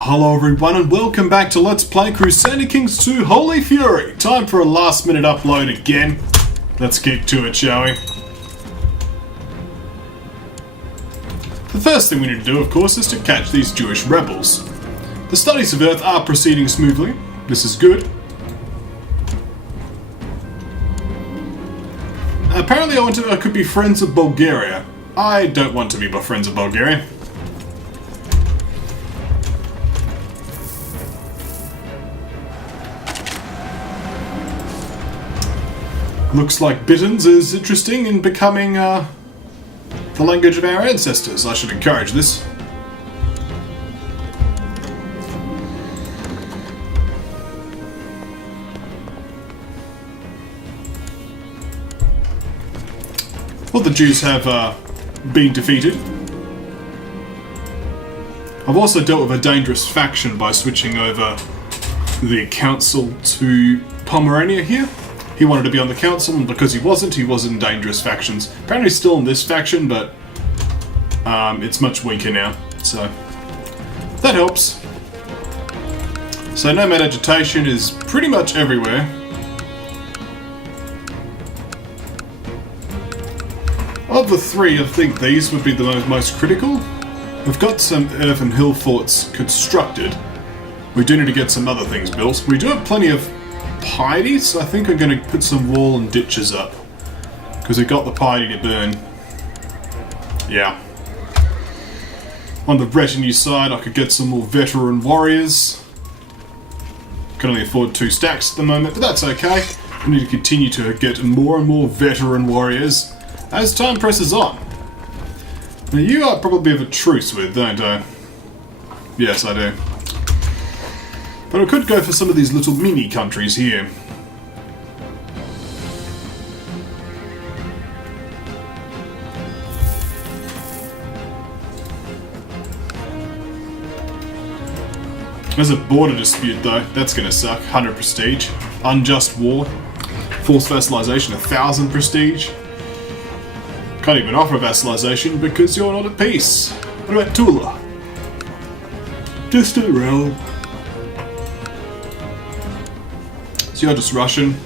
Hello everyone and welcome back to Let's Play Crusader Kings 2 Holy Fury. Time for a last minute upload again. Let's get to it, shall we? The first thing we need to do, of course, is to catch these Jewish rebels. The studies of Earth are proceeding smoothly. This is good. Apparently I could be friends with Bulgaria. I don't want to be friends with Bulgaria. Looks like Bittens is interesting in becoming the language of our ancestors. I should encourage this. Well, the Jews have been defeated. I've also dealt with a dangerous faction by switching over the council to Pomerania here. He wanted to be on the council, and because he was in dangerous factions. Apparently he's still in this faction, but it's much weaker now, so that helps. So nomad agitation is pretty much everywhere. Of the three, I think these would be the most critical. We've got some earthen hill forts constructed. We do need to get some other things built. We do have plenty of piety, so I think I'm going to put some wall and ditches up because we got the piety to burn. Yeah. On the retinue side, I could get some more veteran warriors. Can only afford 2 stacks at the moment, but that's okay. We need to continue to get more and more veteran warriors as time presses on. Now you are probably of a truce with, don't I? Yes, I do. But I could go for some of these little mini countries here. There's a border dispute though, that's gonna suck. 100 prestige. Unjust war. Forced vassalization, 1000 prestige. Can't even offer vassalization because you're not at peace. What about Tula? Distant realm. So you're just Russian.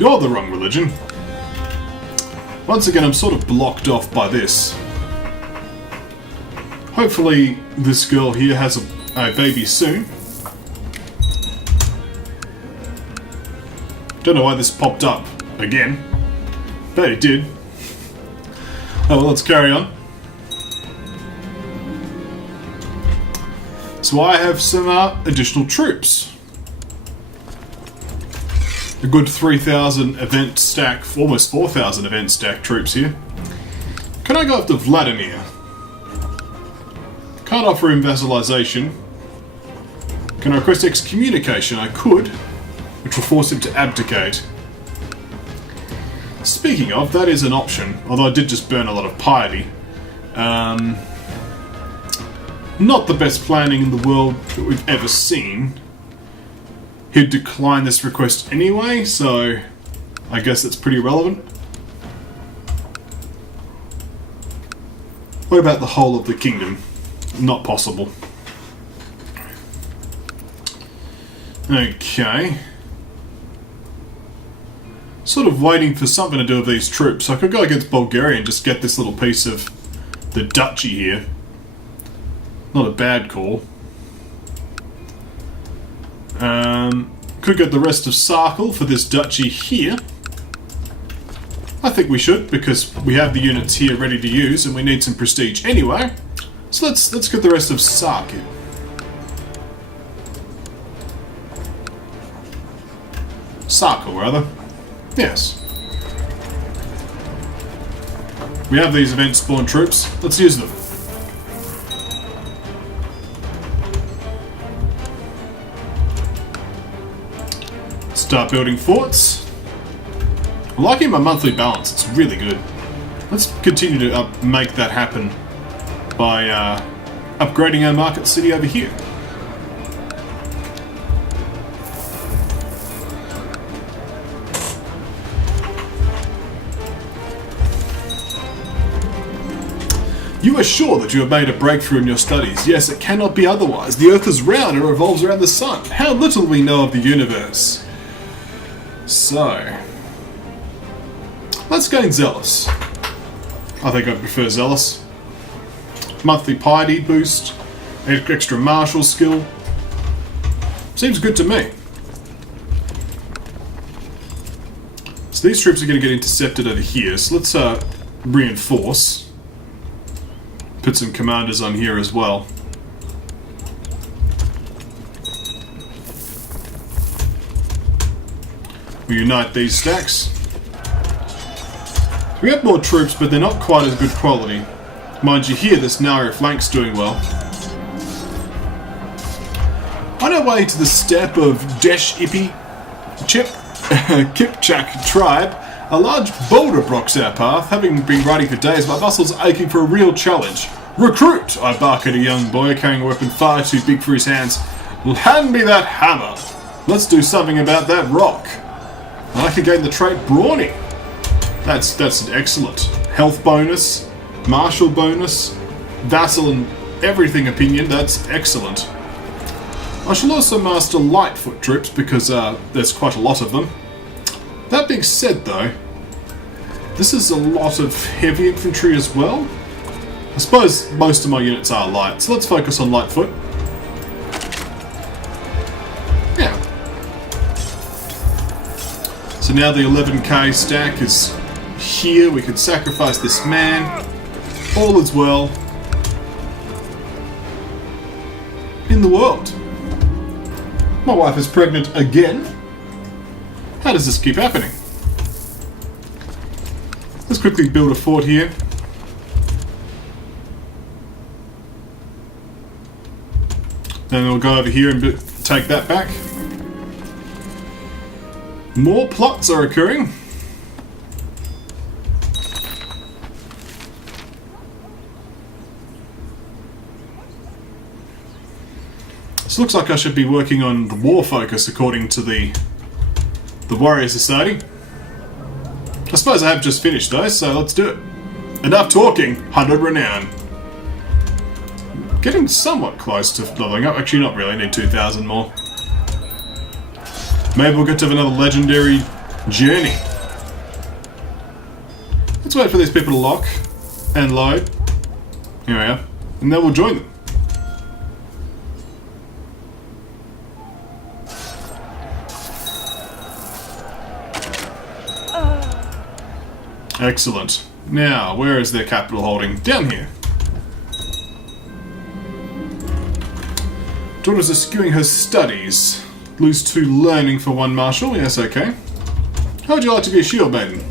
You're the wrong religion. Once again, I'm sort of blocked off by this. Hopefully this girl here has a baby soon. Don't know why this popped up again, but it did. Oh well, let's carry on. So I have some additional troops. A good 3,000 event stack, almost 4,000 event stack troops here. Can I go up to Vladimir? Can't offer him vassalization. Can I request excommunication? I could, which will force him to abdicate. Speaking of, that is an option, although I did just burn a lot of piety. Not the best planning in the world that we've ever seen. He'd decline this request anyway, so I guess it's pretty relevant. What about the whole of the kingdom? Not possible. Okay. Sort of waiting for something to do with these troops. I could go against Bulgaria and just get this little piece of the duchy here. Not a bad call. Could get the rest of Sarkel for this duchy here. I think we should, because we have the units here ready to use and we need some prestige anyway. So let's get the rest of Sarkel. Sarkel, rather. Yes. We have these event spawn troops. Let's use them. Start building forts. I'm liking my monthly balance, it's really good. Let's continue to make that happen by upgrading our market city over here. You are sure that you have made a breakthrough in your studies. Yes, it cannot be otherwise. The Earth is round and revolves around the Sun. How little we know of the universe. So, let's gain Zealous. I think I prefer Zealous. Monthly piety boost, extra martial skill. Seems good to me. So these troops are going to get intercepted over here, so let's reinforce. Put some commanders on here as well. We unite these stacks. We have more troops, but they're not quite as good quality. Mind you, here this narrow flank's doing well. On our way to the steppe of Desh-Ipi Kipchak tribe, a large boulder blocks our path. Having been riding for days, my muscles are aching for a real challenge. Recruit! I bark at a young boy carrying a weapon far too big for his hands. Hand me that hammer! Let's do something about that rock. I like to gain the trait Brawny. That's excellent. Health bonus, martial bonus, vassal and everything opinion, that's excellent. I shall also master Lightfoot troops because there's quite a lot of them. That being said though, this is a lot of heavy infantry as well. I suppose most of my units are light, so let's focus on Lightfoot. Yeah. So now the 11k stack is here, we could sacrifice this man. All is well in the world. My wife is pregnant again. How does this keep happening? Let's quickly build a fort here. Then we'll go over here and take that back. More plots are occurring. This looks like I should be working on the war focus according to the Warrior Society. I suppose I have just finished though, so let's do it. Enough talking, 100 renown. Getting somewhat close to leveling up. Actually, not really. I need 2,000 more. Maybe we'll get to have another legendary journey. Let's wait for these people to lock and load. Here we are. And then we'll join them. Excellent. Now, where is their capital holding? Down here. Daughter's eschewing her studies. Lose 2 learning for 1 martial. Yes, okay. How would you like to be a shield maiden?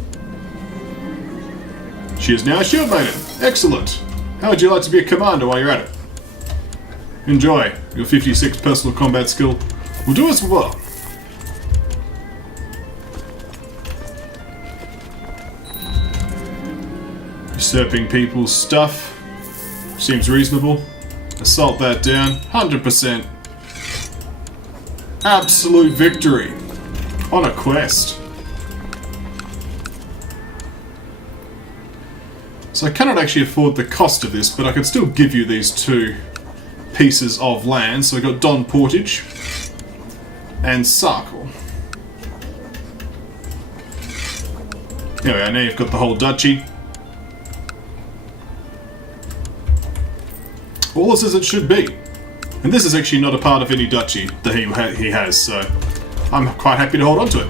She is now a shield maiden. Excellent. How would you like to be a commander while you're at it? Enjoy. Your 56 personal combat skill will do us well. Usurping people's stuff. Seems reasonable. Assault that down. 100%. Absolute victory. On a quest. So I cannot actually afford the cost of this, but I could still give you these 2 pieces of land. So we've got Don Portage and Sarkle. There we are. Now you've got the whole duchy. All is as it should be. And this is actually not a part of any duchy that he has, so I'm quite happy to hold on to it.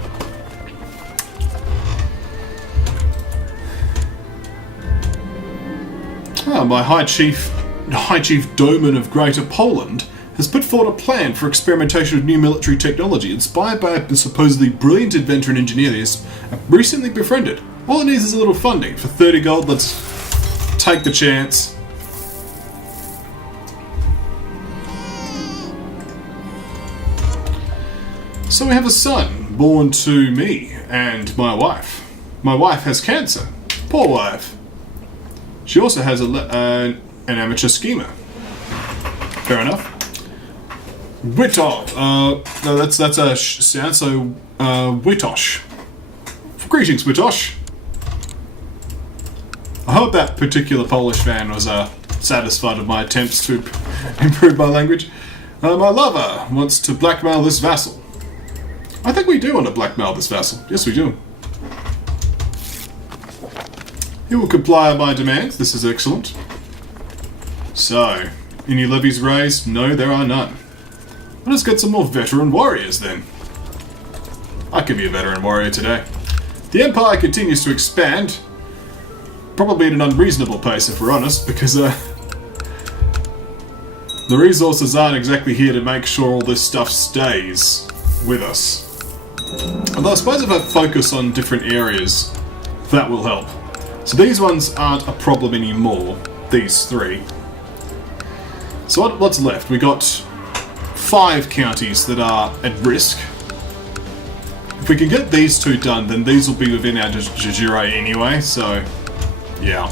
Oh, my High Chief Doman of Greater Poland has put forward a plan for experimentation with new military technology inspired by a supposedly brilliant inventor and engineer he has recently befriended. All it needs is a little funding. For 30 gold, let's take the chance. So we have a son, born to me and my wife. My wife has cancer. Poor wife. She also has an amateur schemer. Fair enough. Witosh. No, that's a sound, so Witosh. Greetings, Witosh. I hope that particular Polish fan was satisfied with my attempts to improve my language. My lover wants to blackmail this vassal. I think we do want to blackmail this vassal. Yes, we do. He will comply with my demands. This is excellent. So, any levies raised? No, there are none. Let's get some more veteran warriors then. I could be a veteran warrior today. The Empire continues to expand. Probably at an unreasonable pace if we're honest, because the resources aren't exactly here to make sure all this stuff stays with us. Although I suppose if I focus on different areas, that will help. So these ones aren't a problem anymore, these three. So what's left? We got 5 counties that are at risk. If we can get these 2 done, then these will be within our de jure anyway, so yeah.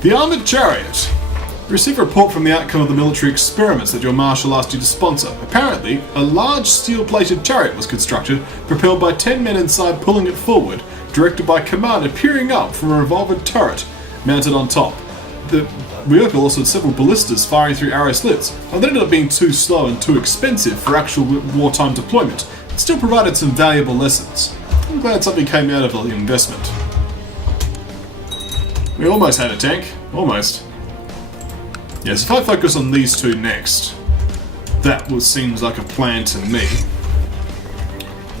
The Armoured Chariot. Receive a report from the outcome of the military experiments that your marshal asked you to sponsor. Apparently, a large steel-plated chariot was constructed, propelled by 10 men inside pulling it forward, directed by commander peering up from a revolver turret mounted on top. The vehicle also had several ballistas firing through arrow slits. While they ended up being too slow and too expensive for actual wartime deployment, it still provided some valuable lessons. I'm glad something came out of the investment. We almost had a tank. Almost. Yes, if I focus on these 2 next, that seems like a plan to me.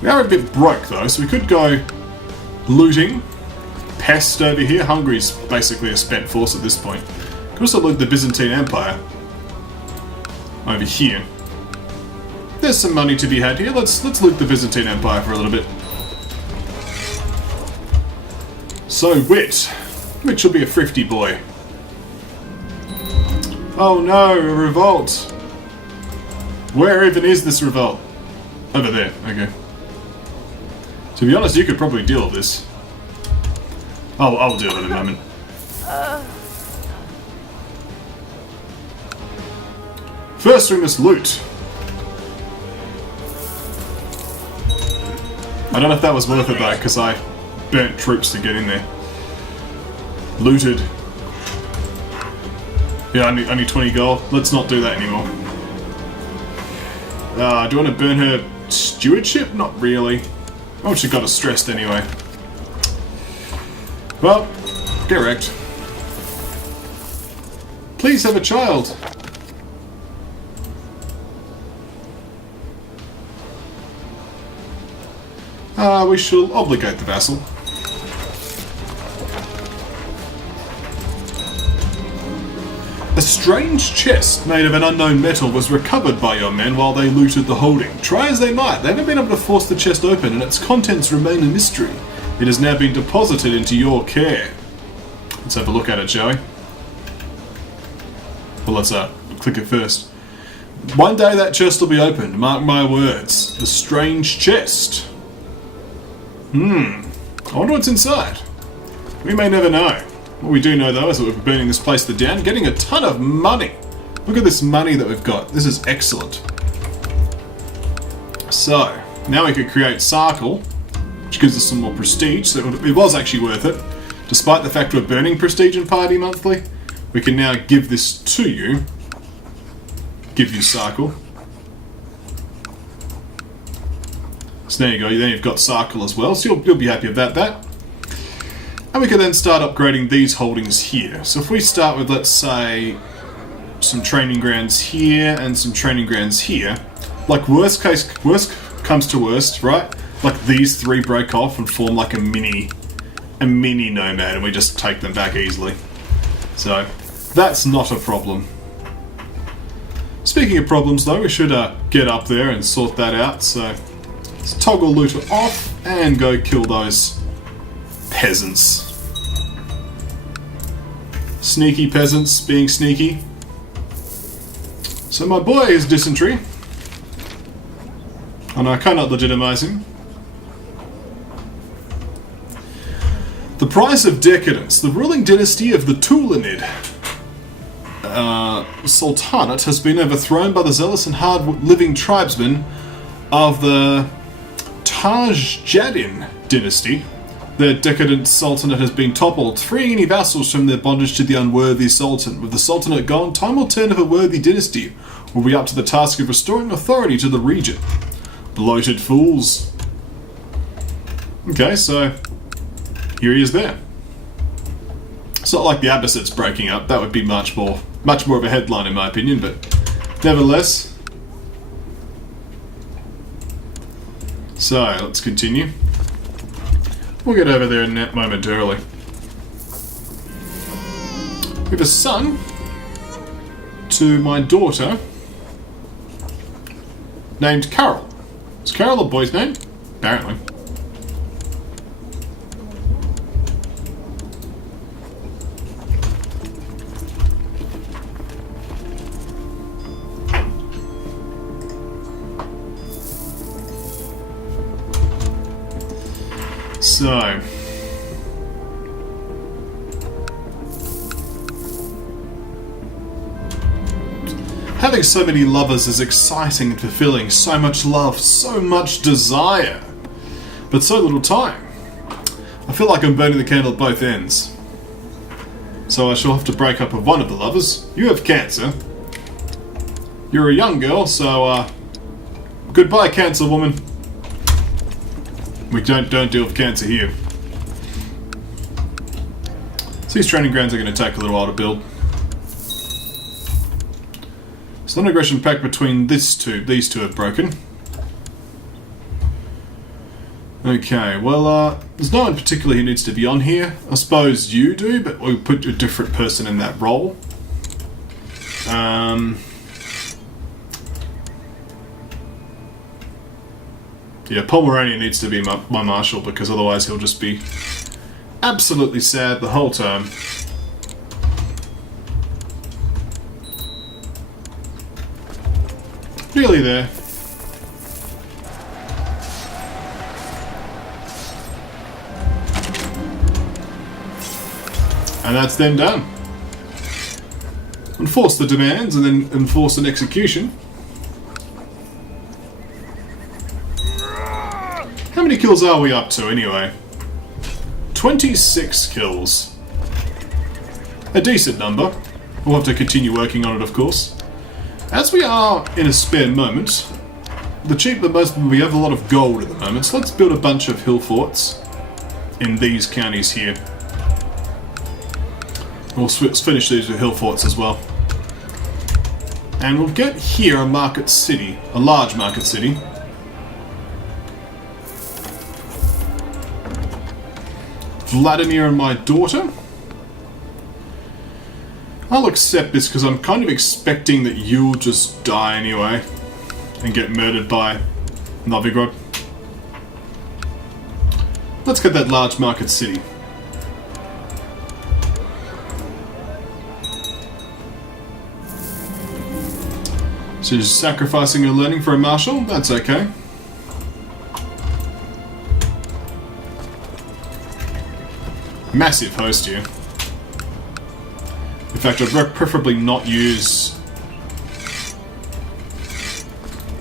We are a bit broke though, so we could go looting. Pest over here. Hungary's basically a spent force at this point. Could also loot the Byzantine Empire. Over here. There's some money to be had here. Let's loot the Byzantine Empire for a little bit. So, Wit. Wit should be a thrifty boy. Oh no, a revolt. Where even is this revolt? Over there, okay. To be honest, you could probably deal with this. I'll deal with it in a moment. First we must loot. I don't know if that was worth it though, because I burnt troops to get in there. Looted. Yeah, only 20 gold. Let's not do that anymore. Do you want to burn her stewardship? Not really. Oh, she got us stressed anyway. Well, get wrecked. Please have a child. We shall obligate the vassal. A strange chest made of an unknown metal was recovered by your men while they looted the holding. Try as they might, they haven't been able to force the chest open and its contents remain a mystery. It has now been deposited into your care. Let's have a look at it, shall we? Well, let's click it first. One day that chest will be opened, mark my words. The strange chest. I wonder what's inside. We may never know. What we do know though is that we're burning this place to the ground, getting a ton of money. Look at this money that we've got. This is excellent. So, now we could create Sarkle, which gives us some more prestige, so it was actually worth it. Despite the fact we're burning prestige and party monthly, we can now give this to you. Give you Sarkle. So there you go, then you've got Sarkle as well, so you'll be happy about that. And we can then start upgrading these holdings here. So if we start with, let's say, some training grounds here and some training grounds here, like worst comes to worst, right? Like these 3 break off and form like a mini nomad, and we just take them back easily. So that's not a problem. Speaking of problems though, we should get up there and sort that out. So let's toggle looter off and go kill those peasants. Sneaky peasants being sneaky. So my boy is dysentery. And I cannot legitimize him. The price of decadence. The ruling dynasty of the Tulanid Sultanate has been overthrown by the zealous and hard-living tribesmen of the Tajadin dynasty. Their decadent sultanate has been toppled, freeing any vassals from their bondage to the unworthy sultan. With the sultanate gone, time will turn of a worthy dynasty will be up to the task of restoring authority to the region. Bloated fools. Okay, so here he is there. It's not like the Abbasids breaking up. That would be much more of a headline in my opinion, but nevertheless. So, let's continue. We'll get over there momentarily. We have a son to my daughter named Carol. Is Carol a boy's name? Apparently. So, having so many lovers is exciting and fulfilling. So much love, so much desire, but so little time. I feel like I'm burning the candle at both ends. So I shall have to break up with one of the lovers. You have cancer. You're a young girl, so goodbye, cancer woman. We don't deal with cancer here. So these training grounds are going to take a little while to build. So the non-aggression pact between these two have broken. Okay, well, there's no one particularly who needs to be on here. I suppose you do, but we'll put a different person in that role. Yeah, Pomeranian needs to be my marshal, because otherwise he'll just be absolutely sad the whole time. Nearly there. And that's then done. Enforce the demands and then enforce an execution. How many kills are we up to anyway? 26 kills. A decent number. We'll have to continue working on it, of course. As we are in a spare moment, we have a lot of gold at the moment, so let's build a bunch of hill forts in these counties here. We'll finish these with hill forts as well. And we'll get here a market city, a large market city. Vladimir and my daughter. I'll accept this because I'm kind of expecting that you'll just die anyway and get murdered by Novigrad. Let's get that large market city. So just sacrificing your learning for a marshal? That's okay. Massive host here. In fact, I'd preferably not use...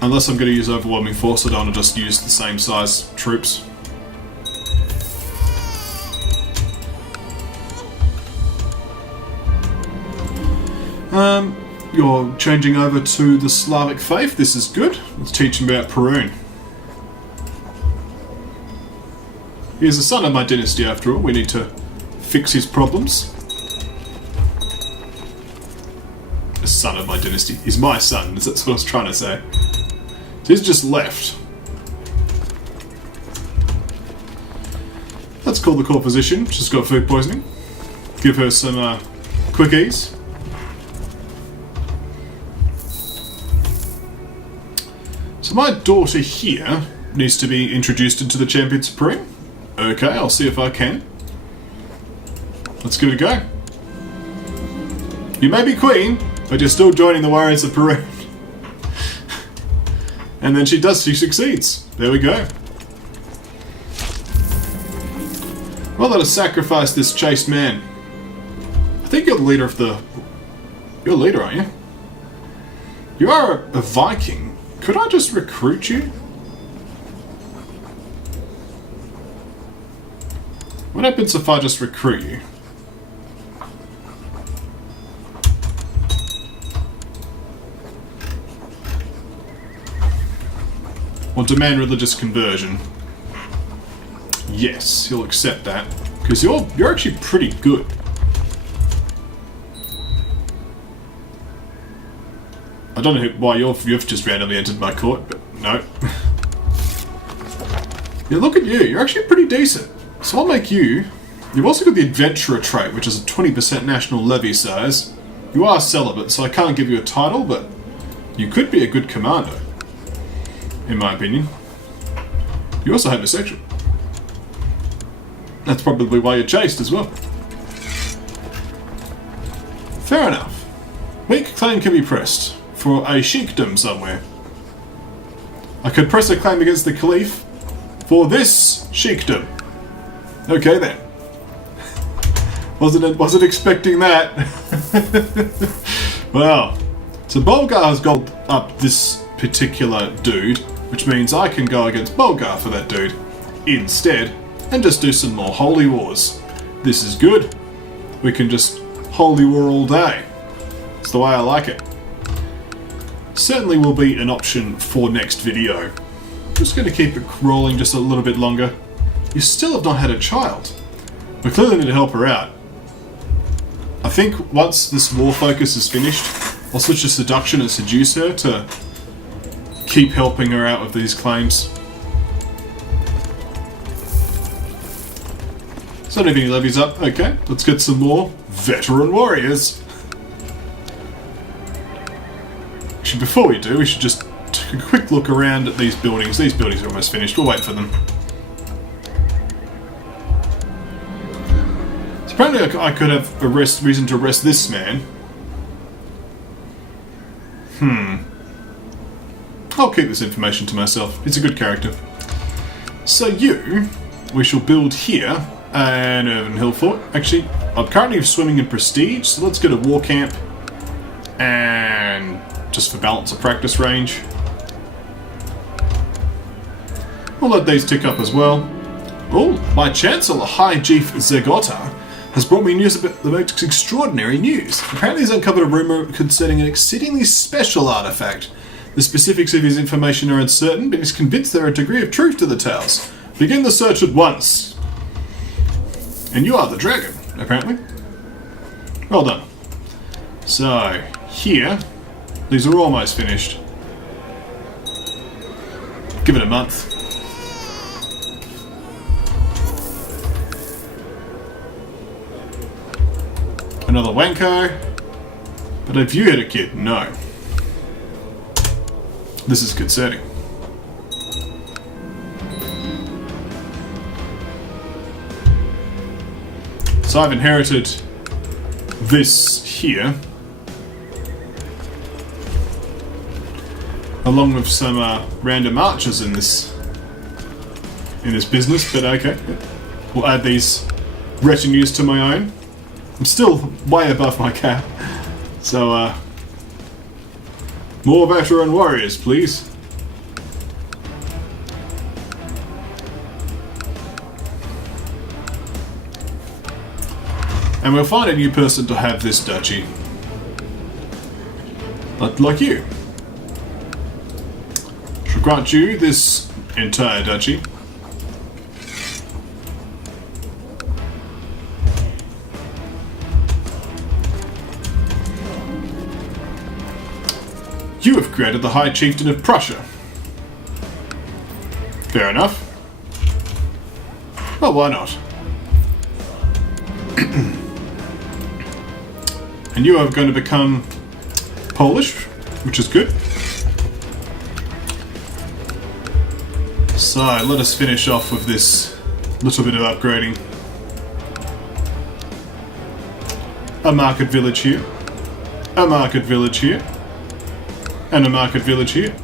Unless I'm going to use overwhelming force, I don't want to just use the same size troops. You're changing over to the Slavic faith. This is good. Let's teach him about Perun. He is a son of my dynasty after all. We need to fix his problems. A son of my dynasty. He's my son. That's what I was trying to say. So he's just left. Let's call the core position. She's got food poisoning. Give her some quickies. So my daughter here needs to be introduced into the Champion Supreme. Okay, I'll see if I can. Let's give it a go. You may be queen, but you're still joining the Warriors of Perun. And then she succeeds. There we go. Well, let us sacrifice this chaste man. I think you're the leader of the... You're a leader, aren't you? You are a Viking. Could I just recruit you? What happens if I just recruit you? Or demand religious conversion? Yes, he'll accept that. Because you're actually pretty good. I don't know why you've just randomly entered my court, but no. Yeah, look at you. You're actually pretty decent. So I'll make you... You've also got the Adventurer trait, which is a 20% national levy size. You are celibate, so I can't give you a title, but you could be a good commander, in my opinion. You're also homosexual. That's probably why you're chaste as well. Fair enough. Weak claim can be pressed for a sheikdom somewhere. I could press a claim against the Caliph for this sheikdom. Okay then. Wasn't expecting that. Well, so Bulgar has got up this particular dude, which means I can go against Bulgar for that dude instead, and just do some more holy wars. This is good. We can just holy war all day. It's the way I like it. Certainly will be an option for next video. Just going to keep it rolling just a little bit longer. You still have not had a child. We clearly need to help her out. I think once this war focus is finished, I'll switch to seduction and seduce her to keep helping her out with these claims. So don't have any levies up. Okay, let's get some more veteran warriors. Actually, before we do, we should just take a quick look around at these buildings. These buildings are almost finished. We'll wait for them. So apparently I could have a reason to arrest this man. I'll keep this information to myself. He's a good character. So we shall build here an urban hill fort. Actually, I'm currently swimming in prestige, so let's get a war camp and just for balance of practice range. We'll let these tick up as well. Oh, my Chancellor, High Chief Zegota, has brought me news about the most extraordinary news. Apparently he's uncovered a rumour concerning an exceedingly special artifact. The specifics of his information are uncertain, but he's convinced there are a degree of truth to the tales. Begin the search at once. And you are the dragon, apparently. Well done. So, here, these are almost finished. Give it a month. Another Wanko. But have you had a kid? No. This is concerning. So I've inherited this here, along with some random archers in this business. But okay, we'll add these retinues to my own. I'm still way above my cap, so more veteran warriors, please. And we'll find a new person to have this duchy. Like you. Shall grant you this entire duchy. You have created the High Chieftain of Prussia. Fair enough. Well, why not? And you are going to become Polish, which is good. So, let us finish off with this little bit of upgrading. A market village here. A market village here. And a market village here.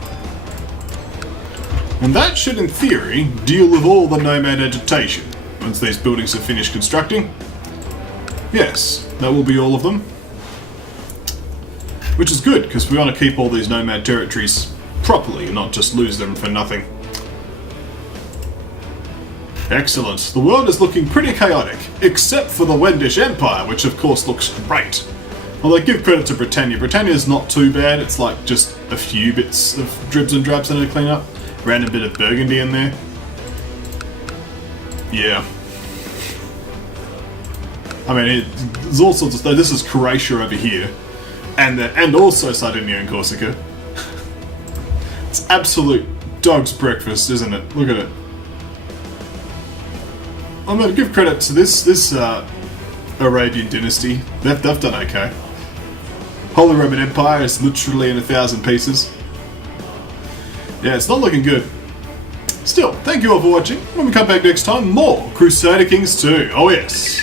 And that should, in theory, deal with all the nomad agitation once these buildings are finished constructing. Yes, that will be all of them. Which is good, because we want to keep all these nomad territories properly and not just lose them for nothing. Excellent. The world is looking pretty chaotic, except for the Wendish Empire, which of course looks great. Although give credit to Britannia. Britannia's not too bad. It's like just a few bits of dribs and drabs in to clean up. Random bit of Burgundy in there. Yeah. I mean, there's all sorts of stuff. This is Croatia over here. And also Sardinia and Corsica. It's absolute dog's breakfast, isn't it? Look at it. I'm going to give credit to this Arabian dynasty. They've done okay. Holy Roman Empire is literally in 1,000 pieces. Yeah, it's not looking good. Still, thank you all for watching. When we come back next time, more Crusader Kings 2. Oh yes.